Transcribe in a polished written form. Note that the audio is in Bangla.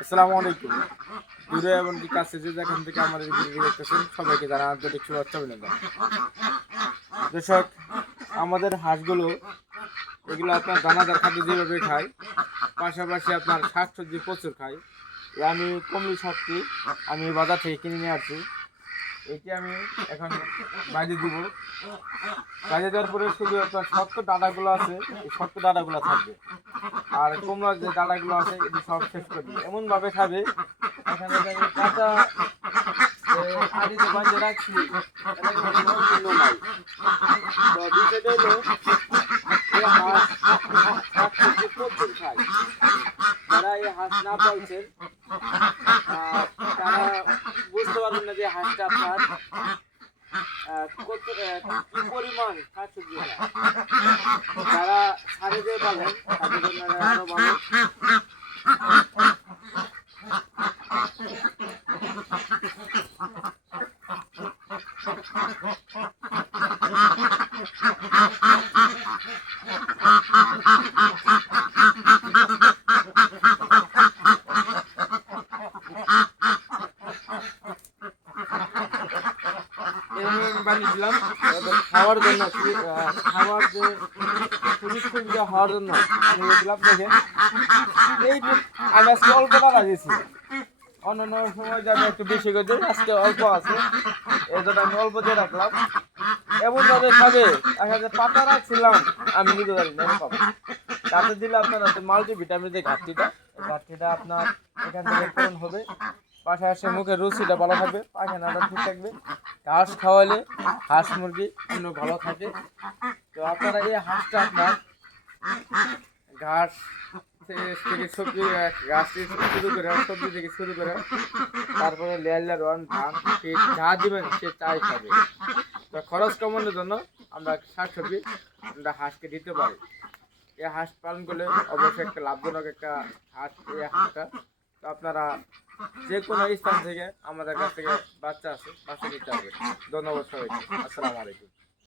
আসসালামু আলাইকুম। দূরে এবং কি কাছে যে যেখান থেকে আমাদের ভিডিও দেখতেছেন সবাইকে জানাই আন্তরিক শুভেচ্ছা অভিনন্দন। দর্শক, আমাদের হাঁসগুলো এগুলো আপনার দানাদার খাদ্য যেভাবে খায়, পাশাপাশি আপনার শাকসবজি প্রচুর খায়। আমি কমলি শাকটি আমি বাজার থেকে কিনে নিয়ে আসছি। এটি আমি এখন বাইরে দিব। বাইরে দেওয়ার পরে শুধু আপনার শক্ত ডাঁটাগুলো আছে, এই শক্ত ডাঁটাগুলো থাকবে। আর কুমড়ার যে ডাঁটাগুলো আছে এটি সব শেষ করে দিবে। এমনভাবে খাবে এখানে আমি কাঁচা আড়িতে বাঁধে রাখছি, এটা কিন্তু কোনো চিহ্ন নাই। তো বিষয়টা হলো এই হাঁস শাকসবজি প্রচুর খায়। যারা এই হাঁস না পালছেন তারা বুঝতে পারবেন না যে হাঁসটা আপনার কত কি পরিমাণ শাকসবজি খায়। যারা ছাড়ে দিয়ে পাবেন তাদের জন্য আরো ভালো। বানিয়ে দিলাম খাওয়ার জন্য, খাওয়ার যে সুযোগ সুবিধা হওয়ার জন্য আমি দিলাম। দেখেন এই আমি আজকে অল্প টাকা দিয়েছি, অন্যান্য সময় যাবে একটু বেশি করে দিই, আজকে অল্প আছে এই জন্য আমি অল্প দিয়ে রাখলাম। এমনভাবে খাবে পাতা রাখছিলাম আমি নিজে জানি না পাবো। তাতে দিলে আপনার মাল্টিভিটামিন যে ঘাটতিটা আপনার এখান থেকে পূরণ হবে। পাশাপাশি মুখের রুচিটা ভালো থাকবে, পায়খানাটা ঠিক থাকবে। ঘাস খাওয়ালে হাঁস মুরগি অন্য ভালো থাকে। তো আপনারা এই হাঁসটা আপনার ঘাস থেকে সবজি, ঘাস থেকে শুরু করে সবজি থেকে শুরু করে তারপরে লেয়ার রন ধান যা দিবেন সে তাই খাবে। তো খরচ কমানোর জন্য আমরা শাকসবজি আমরা হাঁসকে দিতে পারি। এই হাঁস পালন করলে অবশ্যই একটা লাভজনক একটা হাঁস এই হাঁসটা। তো আপনারা যে কোনো স্থান থেকে আমাদের কাছ থেকে বাচ্চা আছে, বাচ্চা নিতে হবে। ধন্যবাদ সবাইকে। আসসালামু আলাইকুম।